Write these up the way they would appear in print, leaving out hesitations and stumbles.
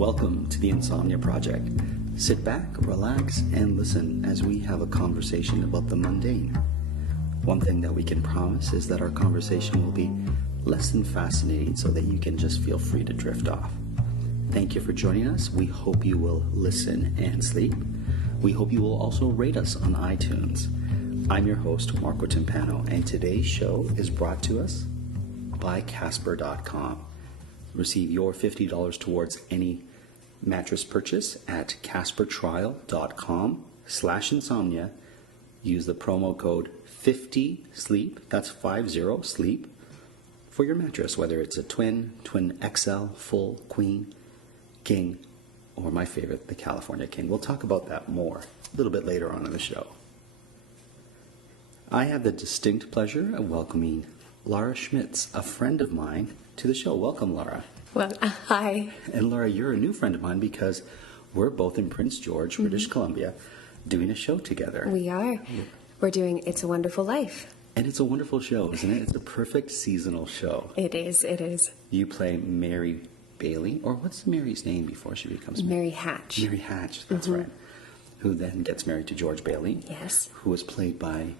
Welcome to the Insomnia Project. Sit back, relax, and listen as we have a conversation about the mundane. One thing that we can promise is that our conversation will be less than fascinating so that you can just feel free to drift off. Thank you for joining us. We hope you will listen and sleep. We hope you will also rate us on iTunes. I'm your host, Marco Timpano, and today's show is brought to us by Casper.com. Receive your $50 towards any mattress purchase at caspertrial.com/insomnia. Use the promo code 50SLEEP, that's 50 sleep, for your mattress, whether it's a twin XL, full, queen, king, or my favorite, the California King. We'll talk about that more a little bit later on in the show. I have the distinct pleasure of welcoming Lara Schmitz, a friend of mine, to the show. Welcome, Lara. Well, hi. And Lara, you're a new friend of mine because we're both in Prince George, British Columbia, doing a show together. We are. We're doing It's a Wonderful Life. And it's a wonderful show, isn't it? It's a perfect seasonal show. It is. You play Mary Bailey, or what's Mary's name before she becomes Mary Hatch. Mary Hatch, that's right. Who then gets married to George Bailey. Yes. Who was played by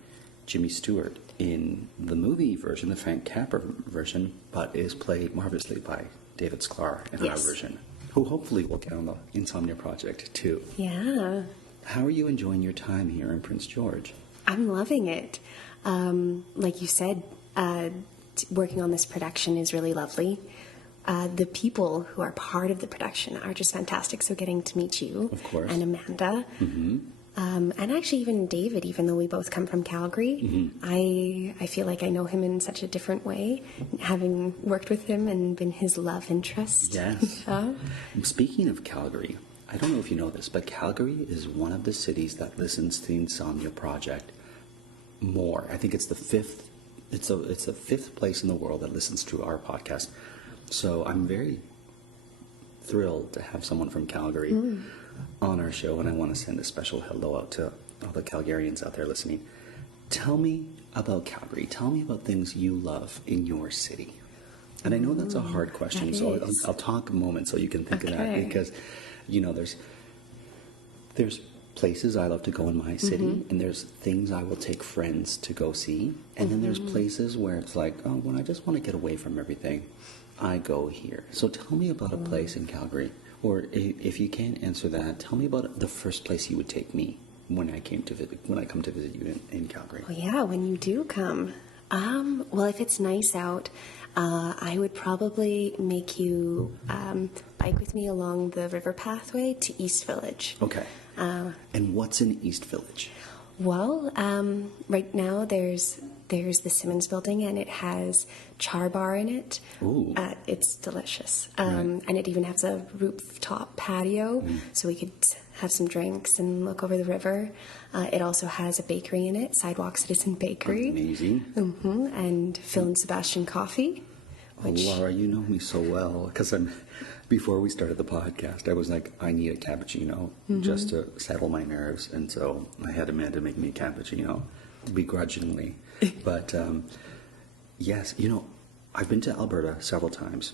Jimmy Stewart in the movie version, the Frank Capra version, but is played marvelously by David Sklar in our version, who hopefully will get on the Insomnia Project too. Yeah. How are you enjoying your time here in Prince George? I'm loving it. Like you said, working on this production is really lovely. The people who are part of the production are just fantastic. So getting to meet you, of course, and Amanda, and actually even David, even though we both come from Calgary, I feel like I know him in such a different way, having worked with him and been his love interest. Yes. Speaking of Calgary, I don't know if you know this, but Calgary is one of the cities that listens to the Insomnia Project more. I think it's the fifth. It's the fifth place in the world that listens to our podcast. So I'm very thrilled to have someone from Calgary on our show, and I want to send a special hello out to all the Calgarians out there listening. Tell me about Calgary. Tell me about things you love in your city. And I know that's a hard question, so I'll talk a moment so you can think of that, because there's places I love to go in my city, and there's things I will take friends to go see, and then there's places where it's like, oh, when I just want to get away from everything, I go here. So tell me about a place in Calgary, or if you can't answer that, tell me about the first place you would take me when I come to visit you in Calgary. Well, yeah, when you do come. Well, if it's nice out, I would probably make you bike with me along the river pathway to East Village. Okay. And what's in East Village? Well, right now there's the Simmons building, and it has Char Bar in it. Ooh. It's delicious. And it even has a rooftop patio, so we could have some drinks and look over the river. It also has a bakery in it, Sidewalk Citizen Bakery. Amazing. And Phil and Sebastian Coffee. Laura, you know me so well, because before we started the podcast, I was like, I need a cappuccino just to settle my nerves, and so I had Amanda make me a cappuccino, begrudgingly. But yes, I've been to Alberta several times,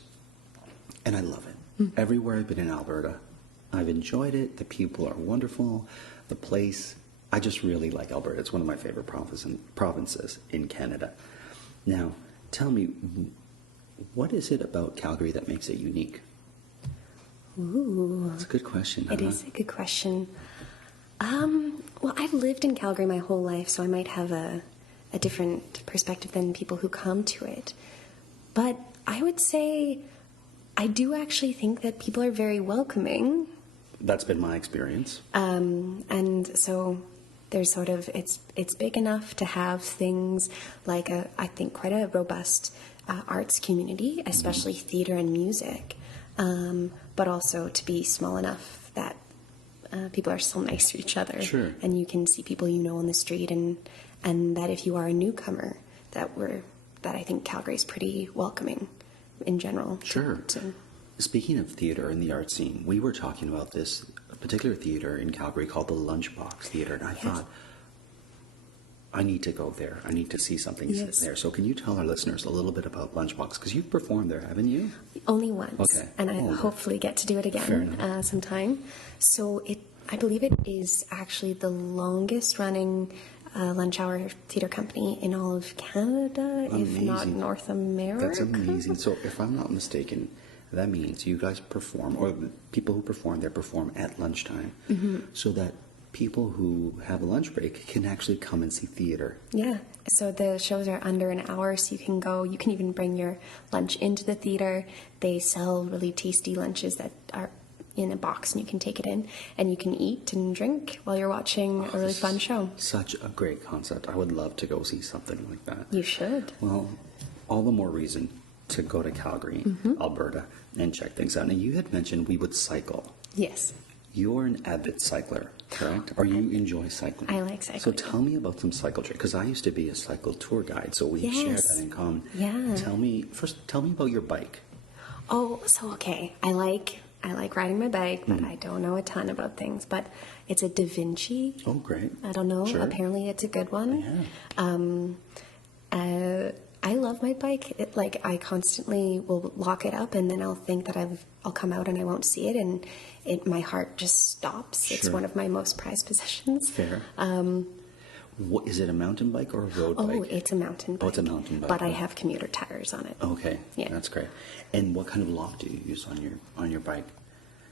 and I love it. Everywhere I've been in Alberta, I've enjoyed it. The people are wonderful. The place, I just really like Alberta. It's one of my favorite provinces in Canada. Now, tell me, what is it about Calgary that makes it unique? Ooh. That's a good question. It is a good question. Well, I've lived in Calgary my whole life, so I might have a different perspective than people who come to it. But I would say I do actually think that people are very welcoming. That's been my experience. And so there's sort of, it's big enough to have things like I think quite a robust arts community, especially theater and music, but also to be small enough that people are still nice to each other. Sure. And you can see people on the street, and that if you are a newcomer, that I think Calgary's pretty welcoming in general. Sure. Speaking of theater and the art scene, we were talking about this particular theater in Calgary called the Lunchbox Theater, and I thought, I need to go there. I need to see something Yes. there. So can you tell our listeners a little bit about Lunchbox? Because you've performed there, haven't you? Only once, Okay. and I Oh, hopefully get to do it Fair again enough. sometime. So I believe it is actually the longest running lunch hour theatre company in all of Canada, if not Amazing. North America. That's amazing. So if I'm not mistaken, that means you guys perform, or the people who perform there perform at lunchtime, so that people who have a lunch break can actually come and see theater. Yeah. So the shows are under an hour, so you can go. You can even bring your lunch into the theater. They sell really tasty lunches that are in a box, and you can take it in, and you can eat and drink while you're watching a really fun show. Such a great concept. I would love to go see something like that. You should. Well, all the more reason to go to Calgary, Alberta, and check things out. Now, you had mentioned we would cycle. Yes. You're an avid cycler, correct? Or you enjoy cycling? I like cycling. So tell me about some cycle trips, because I used to be a cycle tour guide, so we share Yes. that in common. Yeah. Tell me about your bike. Oh, so okay. I like riding my bike, but I don't know a ton about things. But it's a Da Vinci. Oh, great. I don't know. Sure. Apparently, it's a good one. Yeah. I love my bike. I constantly will lock it up, and then I'll think that I'll come out and I won't see it, and my heart just stops. It's Sure. one of my most prized possessions. Fair. What, is it a mountain bike or a road Oh, bike? it's a mountain bike. Oh, it's a mountain bike. But I have commuter tires on it. Okay, Yeah. that's great. And what kind of lock do you use on your bike?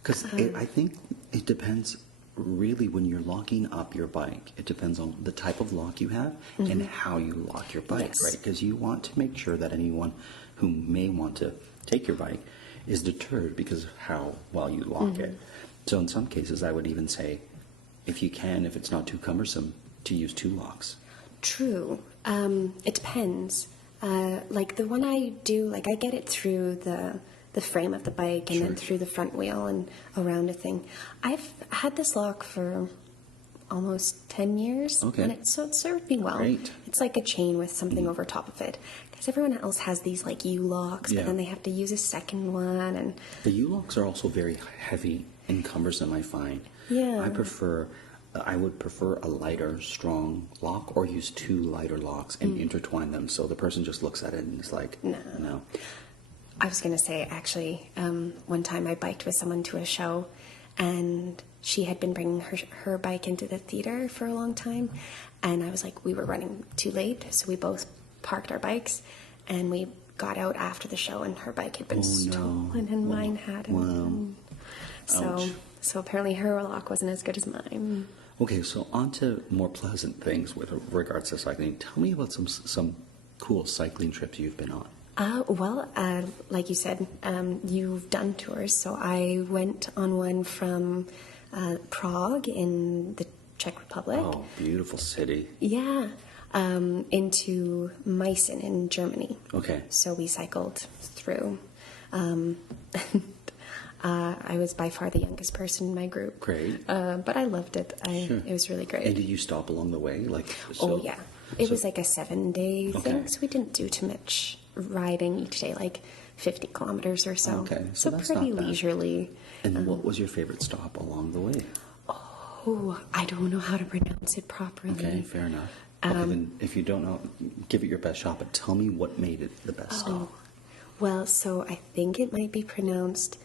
Because I think it depends. Really, when you're locking up your bike, it depends on the type of lock you have and how you lock your bike, Yes. right? Because you want to make sure that anyone who may want to take your bike is deterred because of how well you lock it. So in some cases, I would even say, if you can, if it's not too cumbersome, to use 2 locks. True. It depends. Like the one I do, like I get it through the frame of the bike and then Sure. through the front wheel and around a thing. I've had this lock for almost 10 years. Okay. And it served me well. Great. It's like a chain with something over top of it. Because everyone else has these like U-locks, Yeah. but then they have to use a second one. And The U-locks are also very heavy and cumbersome, I find. Yeah. I would prefer a lighter, strong lock, or use 2 lighter locks and intertwine them so the person just looks at it and is like, no. I was going to say, actually, one time I biked with someone to a show, and she had been bringing her bike into the theater for a long time, and I was like, we were running too late, so we both parked our bikes, and we got out after the show, and her bike had been stolen, and mine hadn't. Wow. Ouch. So apparently her lock wasn't as good as mine. Okay, so on to more pleasant things with regards to cycling. Tell me about some cool cycling trips you've been on. Like you said, you've done tours. So I went on one from Prague in the Czech Republic. Oh, beautiful city. Yeah, into Meissen in Germany. Okay. So we cycled through. I was by far the youngest person in my group. Great. But I loved it. Sure. It was really great. And did you stop along the way? Oh, yeah. It was like a 7-day Okay. thing, so we didn't do too much riding each day, like 50 kilometers or so. Okay, So that's pretty not bad. leisurely. And what was your favorite stop along the way? Oh, I don't know how to pronounce it properly. Okay, fair enough. Okay, then if you don't know, give it your best shot, but tell me what made it the best stop. Well, so I think it might be pronounced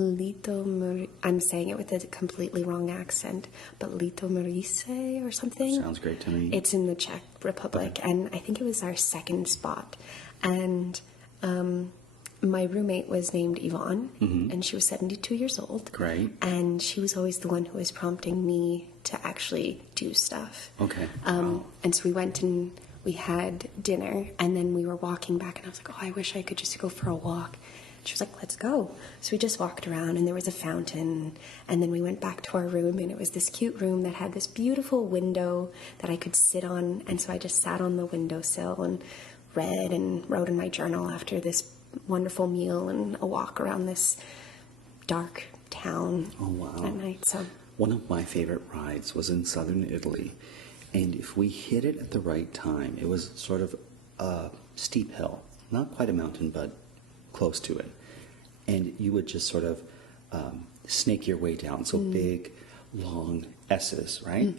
I'm saying it with a completely wrong accent, but Litomerise or something. Sounds great to me. It's in the Czech Republic, and I think it was our second spot. And my roommate was named Yvonne, and she was 72 years old. Great. And she was always the one who was prompting me to actually do stuff. Okay. And so we went and we had dinner, and then we were walking back, and I was like, oh, I wish I could just go for a walk. She was like, let's go. So we just walked around, and there was a fountain, and then we went back to our room, and it was this cute room that had this beautiful window that I could sit on, and so I just sat on the windowsill and read and wrote in my journal after this wonderful meal and a walk around this dark town at night. So One of my favorite rides was in southern Italy, and if we hit it at the right time, it was sort of a steep hill, not quite a mountain, but close to it. And you would just sort of snake your way down. So big, long S's, right?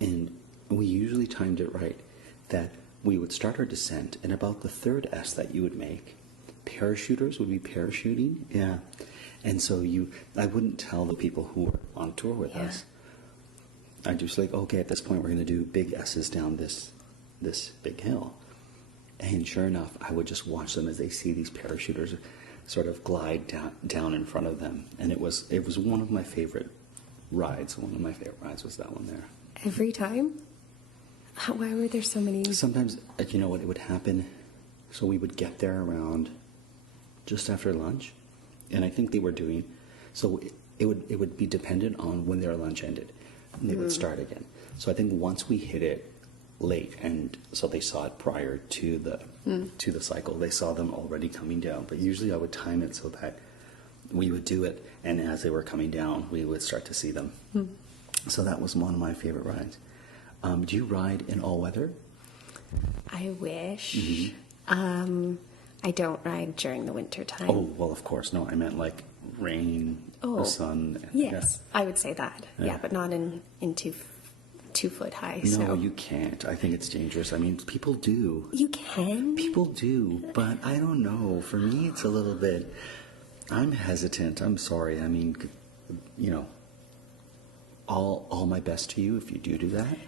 And we usually timed it right, that we would start our descent, and about the third S that you would make, parachuters would be parachuting. Yeah. And so I wouldn't tell the people who were on tour with us. I'd just like, okay, at this point we're going to do big S's down this big hill. And sure enough, I would just watch them as they see these parachuters sort of glide down in front of them. And it was one of my favorite rides. One of my favorite rides was that one there. Every time? Why were there so many? Sometimes, you know what, it would happen. So we would get there around just after lunch. And I think they were doing, so it would be dependent on when their lunch ended. And they would start again. So I think once we hit it late, and so they saw it prior to the cycle, they saw them already coming down. But usually I would time it so that we would do it, and as they were coming down, we would start to see them. So that was one of my favorite rides. Do you ride in all weather? I wish. I don't ride during the winter time. Oh, well, of course. No, I meant like rain, the sun. Yes, I would say that. Yeah, but not in 2-foot high No, snow. you can't. I think it's dangerous. I mean, people do. You can? People do, but I don't know. For me, it's a little bit, I'm hesitant. I'm sorry. I mean, you know, all my best to you if you do that,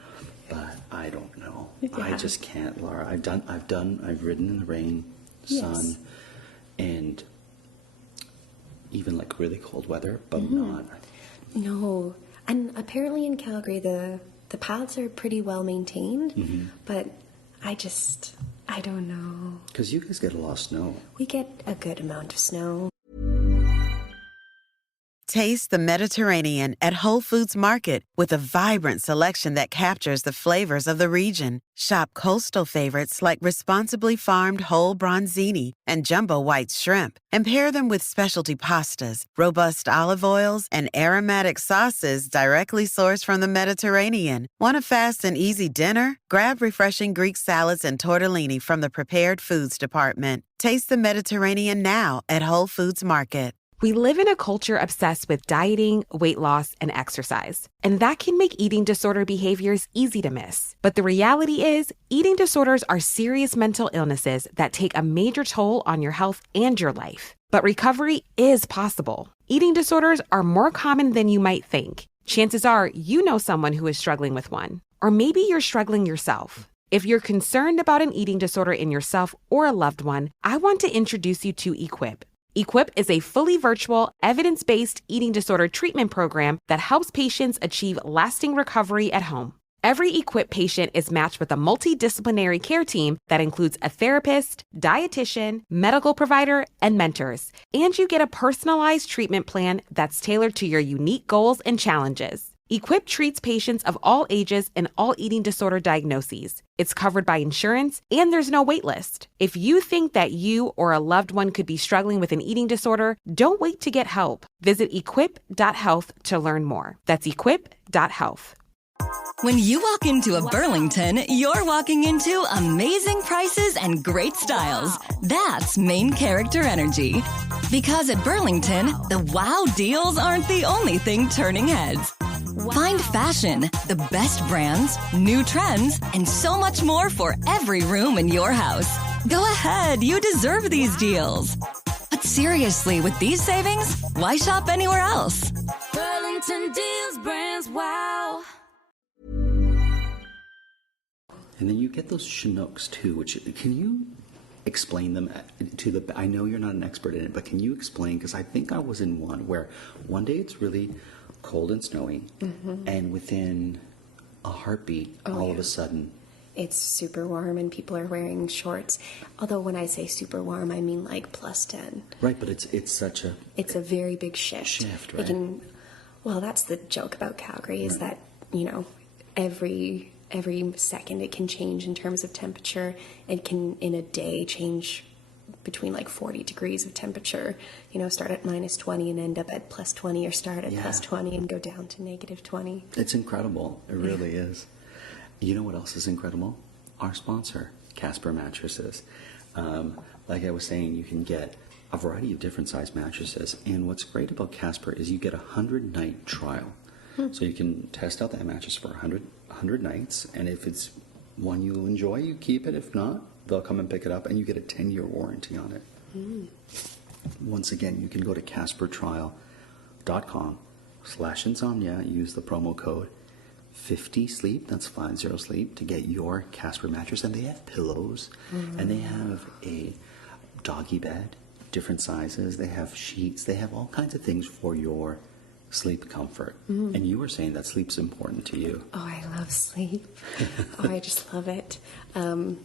but I don't know. I just can't, Lara. I've ridden in the rain, sun, and even like really cold weather, but not. No. And apparently in Calgary, the paths are pretty well maintained, but I don't know. Because you guys get a lot of snow. We get a good amount of snow. Taste the Mediterranean at Whole Foods Market with a vibrant selection that captures the flavors of the region. Shop coastal favorites like responsibly farmed whole bronzini and jumbo white shrimp, and pair them with specialty pastas, robust olive oils, and aromatic sauces directly sourced from the Mediterranean. Want a fast and easy dinner? Grab refreshing Greek salads and tortellini from the prepared foods department. Taste the Mediterranean now at Whole Foods Market. We live in a culture obsessed with dieting, weight loss, and exercise. And that can make eating disorder behaviors easy to miss. But the reality is, eating disorders are serious mental illnesses that take a major toll on your health and your life. But recovery is possible. Eating disorders are more common than you might think. Chances are you know someone who is struggling with one. Or maybe you're struggling yourself. If you're concerned about an eating disorder in yourself or a loved one, I want to introduce you to Equip. Equip is a fully virtual, evidence-based eating disorder treatment program that helps patients achieve lasting recovery at home. Every Equip patient is matched with a multidisciplinary care team that includes a therapist, dietitian, medical provider, and mentors. And you get a personalized treatment plan that's tailored to your unique goals and challenges. Equip treats patients of all ages and all eating disorder diagnoses. It's covered by insurance, and there's no wait list. If you think that you or a loved one could be struggling with an eating disorder, don't wait to get help. Visit equip.health to learn more. That's equip.health. When you walk into a Burlington, you're walking into amazing prices and great styles. That's main character energy. Because at Burlington, the wow deals aren't the only thing turning heads. Find fashion, the best brands, new trends, and so much more for every room in your house. Go ahead, you deserve these deals. But seriously, with these savings, why shop anywhere else? Burlington deals, brands, wow. And then you get those Chinooks too, which, can you explain them I know you're not an expert in it, but can you explain, because I think I was in one where one day it's really cold and snowy, and within a heartbeat, all of a sudden, it's super warm and people are wearing shorts. Although when I say super warm, I mean like plus 10. Right, but it's a very big shift. Right? Well, that's the joke about Calgary is that, you know, every second it can change in terms of temperature. It can, in a day, change between like 40 degrees of temperature, you know, start at -20 and end up at +20, or start at +20 and go down to -20. It's incredible. It really is. You know what else is incredible? Our sponsor, Casper Mattresses. Like I was saying, you can get a variety of different size mattresses. And what's great about Casper is you get a 100-night trial. So you can test out that mattress for 100 nights, and if it's one you enjoy, you keep it. If not, they'll come and pick it up, and you get a 10-year warranty on it. Once again, you can go to CasperTrial.com/insomnia, use the promo code 50sleep, that's 50sleep, to get your Casper mattress. And they have pillows, and they have a doggy bed, different sizes, they have sheets, they have all kinds of things for your sleep comfort. And you were saying that sleep's important to you. Oh, I love sleep. Oh, I just love it. And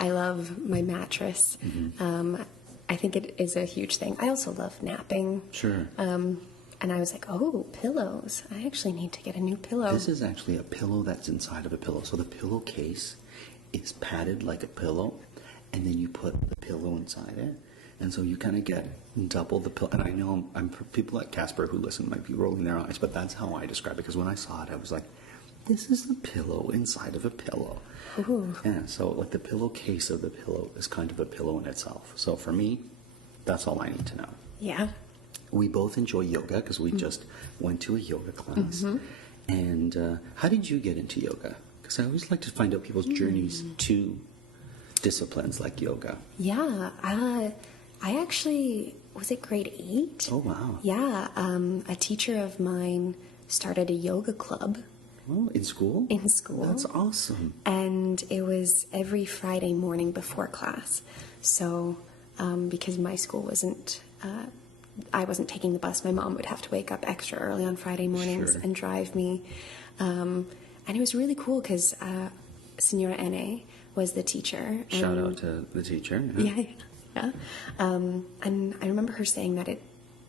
I love my mattress. I think it is a huge thing. I also love napping. Sure. And I was like, oh, pillows. I actually need to get a new pillow. This is actually a pillow that's inside of a pillow. So the pillowcase is padded like a pillow, and then you put the pillow inside it. And so you kind of get double the pillow. And I know people at Casper who listen might be rolling their eyes, but that's how I describe it. Because when I saw it, I was like, this is a pillow inside of a pillow. Ooh. Yeah, so like the pillowcase of the pillow is kind of a pillow in itself. So for me, that's all I need to know. Yeah. We both enjoy yoga because we just went to a yoga class. And how did you get into yoga? Because I always like to find out people's journeys to disciplines like yoga. Yeah. I actually was at grade 8. Oh, wow. Yeah. A teacher of mine started a yoga club. Oh, in school? In school. That's awesome. And it was every Friday morning before class. So, because my school wasn't, I wasn't taking the bus, my mom would have to wake up extra early on Friday mornings and drive me. And it was really cool because Senora N.A. was the teacher. Shout out to the teacher. Yeah. And I remember her saying that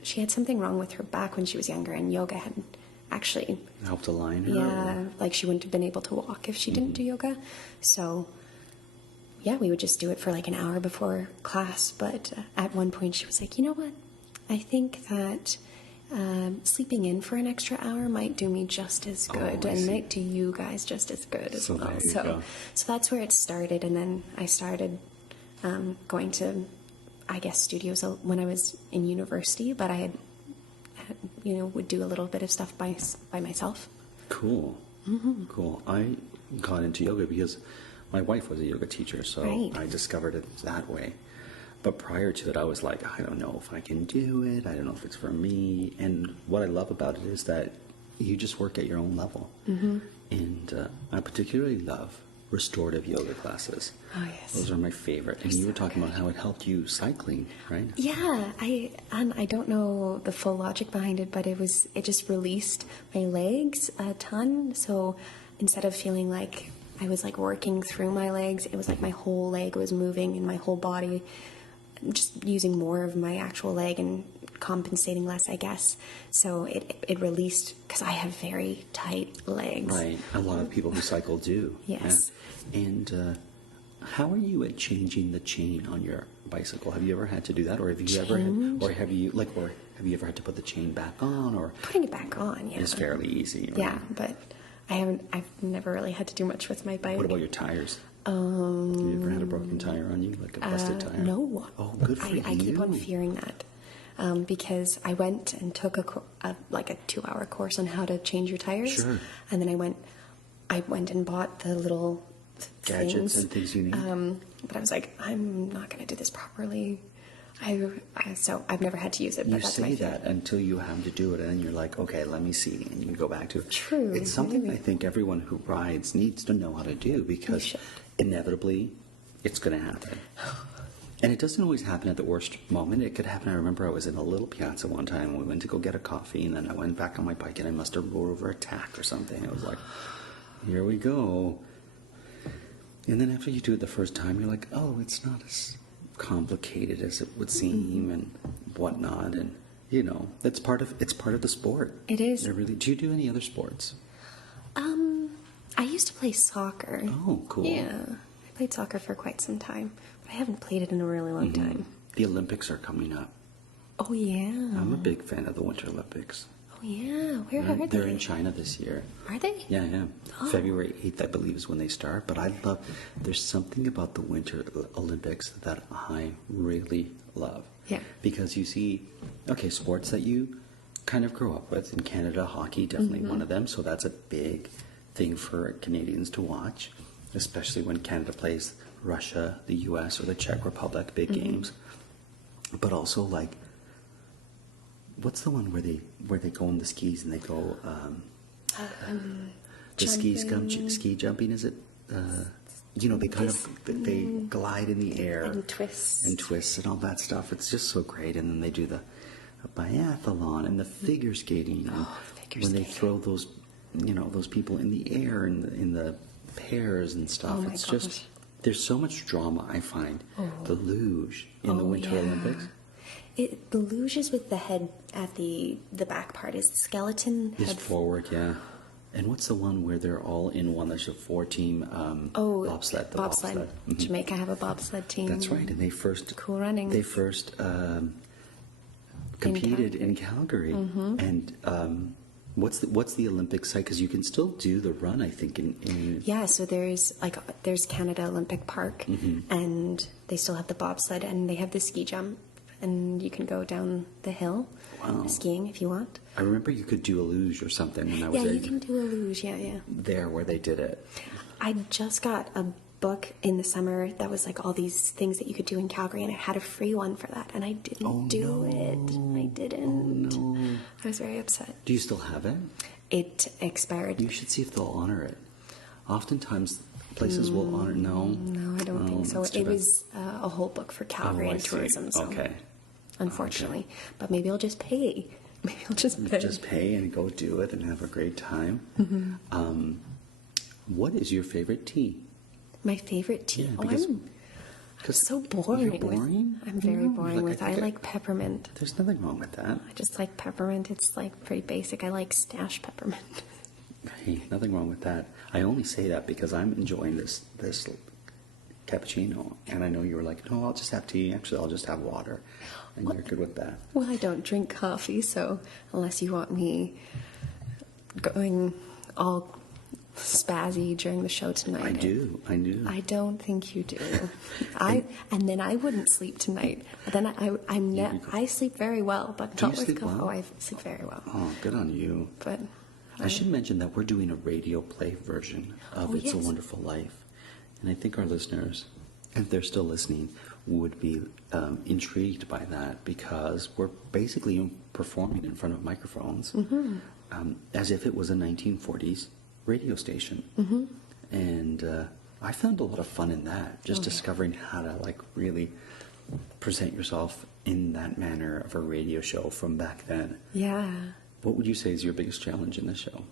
she had something wrong with her back when she was younger, and yoga had actually Helped align her? Yeah, like she wouldn't have been able to walk if she didn't do yoga. So, yeah, we would just do it for like an hour before class. But at one point she was like, you know what? I think that sleeping in for an extra hour might do me just as good and might do you guys just as good as well. So that's where it started. And then I started going to, I guess, studios when I was in university, but I had would do a little bit of stuff by myself. Cool. Cool. I got into yoga because my wife was a yoga teacher, so I discovered it that way. But prior to that, I was like, I don't know if I can do it. I don't know if it's for me. And what I love about it is that you just work at your own level. And I particularly love restorative yoga classes. Oh, yes. Those are my favorite. And you were talking about how it helped you cycling, right? Yeah, I don't know the full logic behind it, but it just released my legs a ton. So instead of feeling like I was like working through my legs, it was like my whole leg was moving and my whole body, just using more of my actual leg and compensating less, I guess. So it released, because I have very tight legs. Right. A lot of people who cycle do. Yes. Yeah. And how are you at changing the chain on your bicycle? Have you ever had to do that, or have you ever have you ever had to put the chain back on, or putting it back on? Yeah, is fairly easy. Right? Yeah, but I've never really had to do much with my bike. What about your tires? Have you ever had a broken tire on you, like a busted tire? No. Oh, good for you. I keep on fearing that. Because I went and took a 2-hour course on how to change your tires. Sure. And then I went and bought the little gadgets things. And things you need. But I was like, I'm not going to do this properly. So I've never had to use it. You But that's say my that until you have to do it, and then you're like, okay, let me see, and you go back to it. True. It's something I think everyone who rides needs to know how to do, because inevitably it's going to happen. And it doesn't always happen at the worst moment. It could happen. I remember I was in a little piazza one time, and we went to go get a coffee, and then I went back on my bike, and I must have rolled over a tack or something. It was like, here we go. And then after you do it the first time, you're like, oh, it's not as complicated as it would seem, and whatnot. And it's part of the sport. It is. Do you do any other sports? I used to play soccer. Oh, cool. Yeah, I played soccer for quite some time. I haven't played it in a really long time. The Olympics are coming up. Oh, yeah. I'm a big fan of the Winter Olympics. Oh, yeah. Where are they? They're in China this year. Are they? Yeah. February 8th, I believe, is when they start. But there's something about the Winter Olympics that I really love. Yeah. Because you see, sports that you kind of grew up with. In Canada, hockey, definitely one of them. So that's a big thing for Canadians to watch, especially when Canada plays Russia, the US, or the Czech Republic, big games. But also, like, what's the one where they go on the skis and they go the ski jumping? Is it? You know, they kind of they glide in the air and twists and all that stuff. It's just so great. And then they do the biathlon and the figure skating. And when they throw those, you know, those people in the air in the pairs and stuff. Oh my it's gosh. just there's so much drama. I find the luge in the Winter Olympics. The luge is with the head at the back part. Is the skeleton Is head forward, yeah. And what's the one where they're all in one? There's a 4-team bobsled. Bobsled. Jamaica have a bobsled team. That's right. And they first cool running. They first competed in Calgary. And what's the Olympic site? Because you can still do the run, I think. Yeah. So there's Canada Olympic Park, and they still have the bobsled, and they have the ski jump, and you can go down the hill skiing if you want. I remember you could do a luge or something when I was you can do a luge. Yeah. there where they did it. I just got a book in the summer that was like all these things that you could do in Calgary, and it had a free one for that, and I didn't do it. I didn't. Oh, no. I was very upset. Do you still have it? It expired. You should see if they'll honor it. Oftentimes, places will honor. No, I don't think so. that's too It bad. was a whole book for Calgary I and see. tourism. So Okay. unfortunately, but maybe I'll just pay. Maybe I'll just pay. Just pay and go do it and have a great time. What is your favorite tea? My favorite tea. Yeah, Oh, because- I'm so boring. You're boring? I'm very No, boring like, I like peppermint. There's nothing wrong with that. I just like peppermint. It's like pretty basic. I like stash peppermint. Hey, nothing wrong with that. I only say that because I'm enjoying this cappuccino, and I know you were like, no, I'll just have tea. Actually, I'll just have water, and you're good with that. Well, I don't drink coffee, so unless you want me going all spazzy during the show tonight. I do. I don't think you do. And then I wouldn't sleep tonight. Then I sleep very well, but Do not you with sleep coffee. well? Oh, I sleep very well. Oh, good on you. But I should mention that we're doing a radio play version of It's a yes. Wonderful Life. And I think our listeners, if they're still listening, would be intrigued by that because we're basically performing in front of microphones as if it was a 1940s radio station. And I found a lot of fun in that, just discovering how to like really present yourself in that manner of a radio show from back then. yeah. What would you say is your biggest challenge in the show?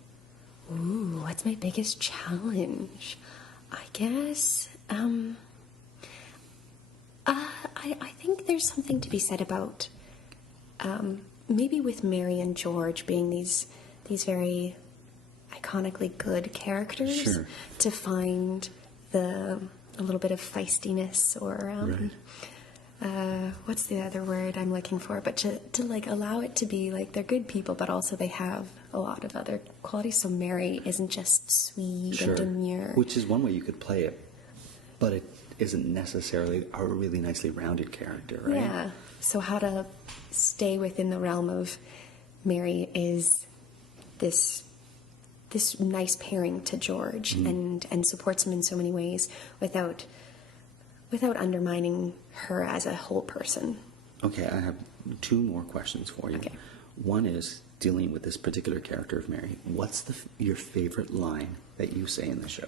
Ooh, what's my biggest challenge? I guess, I think there's something to be said about, maybe with Mary and George being these very iconically good characters, Sure. to find a little bit of feistiness or, what's the other word I'm looking for? But to like allow it to be like they're good people, but also they have a lot of other qualities. So Mary isn't just sweet and demure. Which is one way you could play it, but it isn't necessarily a really nicely rounded character, right? Yeah. So how to stay within the realm of Mary is this nice pairing to George and supports him in so many ways without undermining her as a whole person. Okay, I have two more questions for you. Okay. One is dealing with this particular character of Mary. What's your favorite line that you say in the show?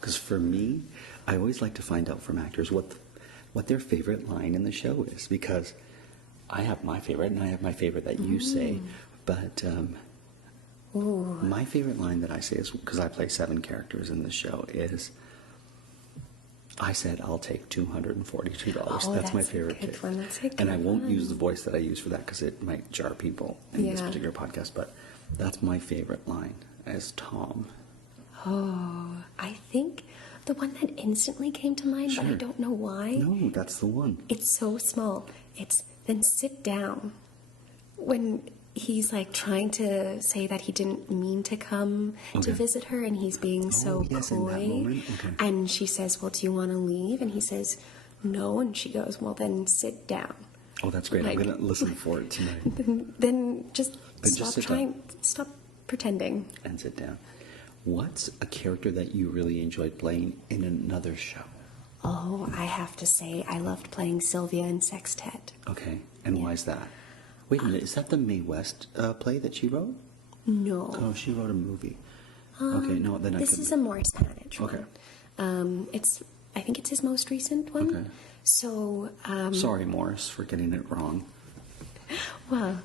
Because for me, I always like to find out from actors what their favorite line in the show is, because I have my favorite and I have my favorite that you say, but my favorite line that I say is, because I play 7 characters in the show, is I said I'll take $242. That's my that's a favorite good bit. one. That's a And I good won't one. use the voice that I use for that because it might jar people in this Yeah. particular podcast, but that's my favorite line as Tom. Oh, I think the one that instantly came to mind, but I Sure. don't know why. No, that's the one. It's so small. It's then sit down. When he's like trying to say that he didn't mean to come Okay. to visit her and he's being so yes, in that coy. moment. Okay. And she says, well, do you want to leave? And he says, no. And she goes, well, then sit down. Oh, that's great. I'm Like- going to listen for it tonight. then just Then stop just sit trying. Stop pretending. And sit down. What's a character that you really enjoyed playing in another show? Oh, I have to say, I loved playing Sylvia in Sextet. Okay, and why is that? Wait a minute, is that the Mae West play that she wrote? No. Oh, she wrote a movie. Okay, no, then I This could... is a more Spanish Okay. one. I think it's his most recent one. Okay. So, Sorry, Morris, for getting it wrong. well,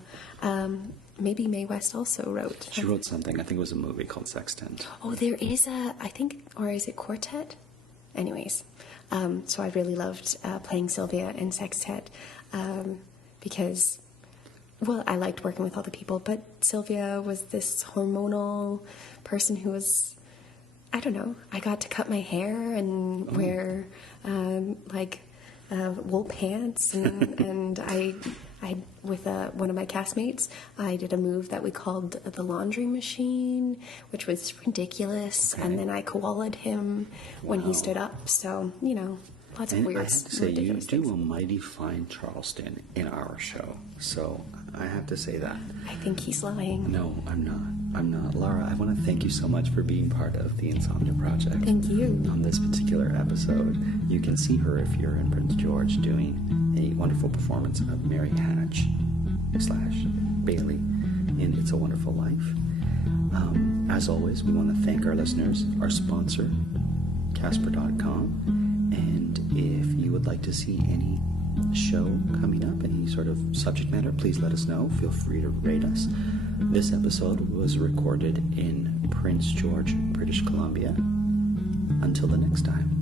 maybe Mae West also wrote. She wrote something. I think it was a movie called Sextant. Oh, there is I think, or is it Quartet? Anyways, so I really loved playing Sylvia in Sextet because, well, I liked working with all the people, but Sylvia was this hormonal person who was, I don't know, I got to cut my hair and wear wool pants, and I with one of my castmates, I did a move that we called the laundry machine, which was ridiculous, Okay. and then I koala'd him when he stood up. So, lots of And weird, I have to say, you ridiculous do things. a mighty fine Charleston in our show. So I have to say that. I think he's lying. No, I'm not. I'm not. Lara, I want to thank you so much for being part of the Insomnia Project. Thank you. On this particular episode, you can see her if you're in Prince George doing a wonderful performance of Mary Hatch / Bailey in It's a Wonderful Life. As always, we want to thank our listeners, our sponsor, Casper.com, and if you would like to see any show coming up, any sort of subject matter, please let us know. Feel free to rate us. This episode was recorded in Prince George, British Columbia. Until the next time.